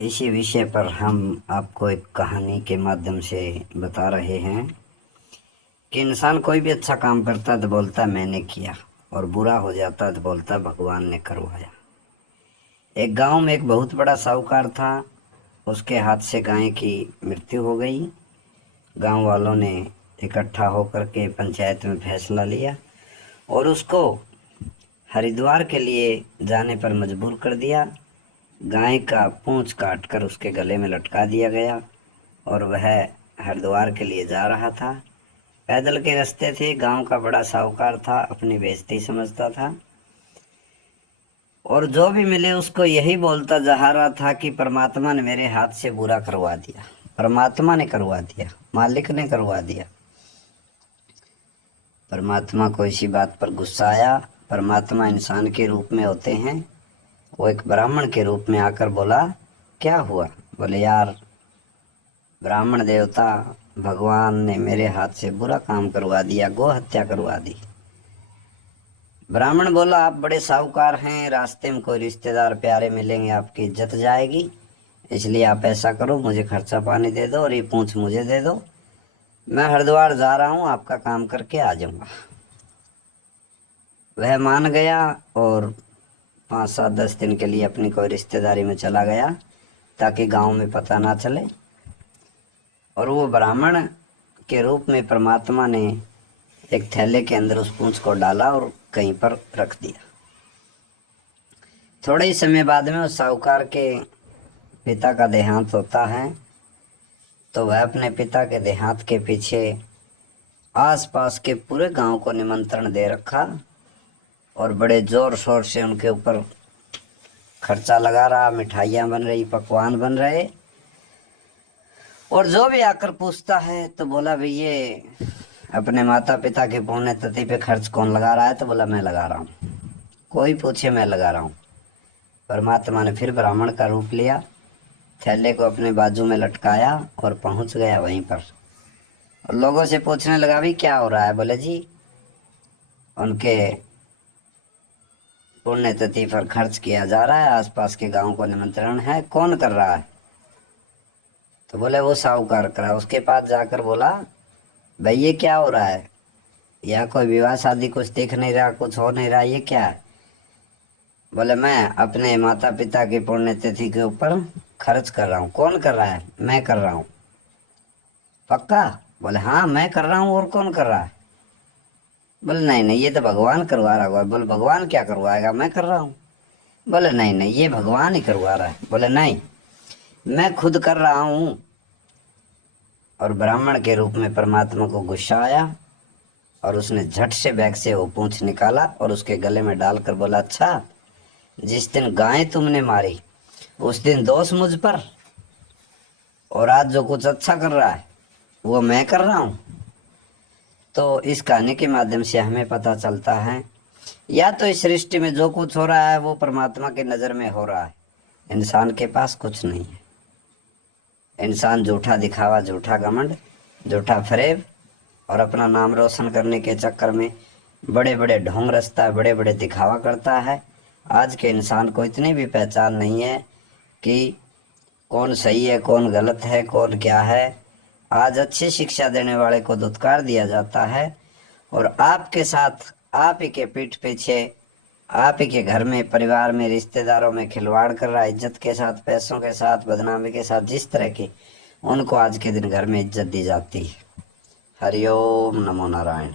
इसी विषय पर हम आपको एक कहानी के माध्यम से बता रहे हैं कि इंसान कोई भी अच्छा काम करता है तो बोलता है मैंने किया, और बुरा हो जाता है तो बोलता है भगवान ने करवाया। एक गांव में एक बहुत बड़ा साहूकार था। उसके हाथ से गाय की मृत्यु हो गई। गांव वालों ने इकट्ठा होकर के पंचायत में फैसला लिया और उसको हरिद्वार के लिए जाने पर मजबूर कर दिया। गाय का पूंछ काटकर उसके गले में लटका दिया गया और वह हरिद्वार के लिए जा रहा था। पैदल के रास्ते थे। गांव का बड़ा साहूकार था, अपनी बेइज्जती समझता था और जो भी मिले उसको यही बोलता जा रहा था कि परमात्मा ने मेरे हाथ से बुरा करवा दिया, परमात्मा ने करवा दिया, मालिक ने करवा दिया। परमात्मा को इसी बात पर गुस्सा आया। परमात्मा इंसान के रूप में होते हैं। वो एक ब्राह्मण के रूप में आकर बोला, क्या हुआ? बोले, यार ब्राह्मण देवता, भगवान ने मेरे हाथ से बुरा काम करवा दिया, गौ हत्या करवा दी। ब्राह्मण बोला, आप बड़े साहूकार हैं, रास्ते में कोई रिश्तेदार प्यारे मिलेंगे, आपकी इज्जत जाएगी, इसलिए आप ऐसा करो, मुझे खर्चा पानी दे दो और ये पूंछ मुझे दे दो। मैं हरिद्वार जा रहा हूँ, आपका काम करके आ जाऊंगा। वह मान गया और 5-7-10 दिन के लिए अपनी कोई रिश्तेदारी में चला गया ताकि गांव में पता ना चले। और वो ब्राह्मण के रूप में परमात्मा ने एक थैले के अंदर उस पूंछ को डाला और कहीं पर रख दिया। थोड़े ही समय बाद में उस साहूकार के पिता का देहांत होता है। तो वह अपने पिता के देहांत के पीछे आसपास के पूरे गांव को निमंत्रण दे रखा और बड़े जोर शोर से उनके ऊपर खर्चा लगा रहा। मिठाइयाँ बन रही, पकवान बन रहे, और जो भी आकर पूछता है तो बोला, भाई ये अपने माता पिता के पुण्य तिथि पे खर्च कौन लगा रहा है? तो बोला, मैं लगा रहा हूँ। कोई पूछे, मैं लगा रहा हूँ। परमात्मा ने फिर ब्राह्मण का रूप लिया, थैले को अपने बाजू में लटकाया और पहुंच गया वहीं पर। और लोगों से पूछने लगा, भी क्या हो रहा है? बोले, जी उनके पुण्य तिथि पर खर्च किया जा रहा है, आसपास के गांव को निमंत्रण है। कौन कर रहा है? तो बोले, वो साहूकार कर रहा है। उसके पास जाकर बोला, भाई ये क्या हो रहा है? या कोई विवाह शादी कुछ दिख नहीं रहा, कुछ हो नहीं रहा, ये क्या है? बोले, मैं अपने माता पिता की पुण्यतिथि के ऊपर खर्च कर रहा हूँ। कौन कर रहा है? मैं कर रहा हूँ। पक्का? बोले, हाँ मैं कर रहा हूँ। और कौन कर रहा है? बोले, नहीं नहीं, ये तो भगवान करवा रहा होगा। बोले, भगवान क्या करवाएगा, मैं कर रहा हूँ। बोले, नहीं नहीं, ये भगवान ही करवा रहा है। बोले, नहीं मैं खुद कर रहा हूँ। और ब्राह्मण के रूप में परमात्मा को गुस्सा आया और उसने झट से बैग से वो पूंछ निकाला और उसके गले में डालकर बोला, अच्छा जिस दिन गाय तुमने मारी उस दिन दोष मुझ पर, और आज जो कुछ अच्छा कर रहा है वो मैं कर रहा हूँ। तो इस कहानी के माध्यम से हमें पता चलता है, या तो इस सृष्टि में जो कुछ हो रहा है वो परमात्मा की नज़र में हो रहा है, इंसान के पास कुछ नहीं है। इंसान झूठा दिखावा, झूठा घमंड, झूठा फरेब और अपना नाम रोशन करने के चक्कर में बड़े बड़े ढोंग रचता है, बड़े बड़े दिखावा करता है। आज के इंसान को इतनी भी पहचान नहीं है कि कौन सही है, कौन गलत है, कौन क्या है। आज अच्छी शिक्षा देने वाले को धुतकार दिया जाता है और आपके साथ, आप ही के पीठ पीछे, आप ही के घर में, परिवार में, रिश्तेदारों में खिलवाड़ कर रहा है। इज्जत के साथ, पैसों के साथ, बदनामी के साथ, जिस तरह की उनको आज के दिन घर में इज्जत दी जाती है। हरिओम नमो नारायण।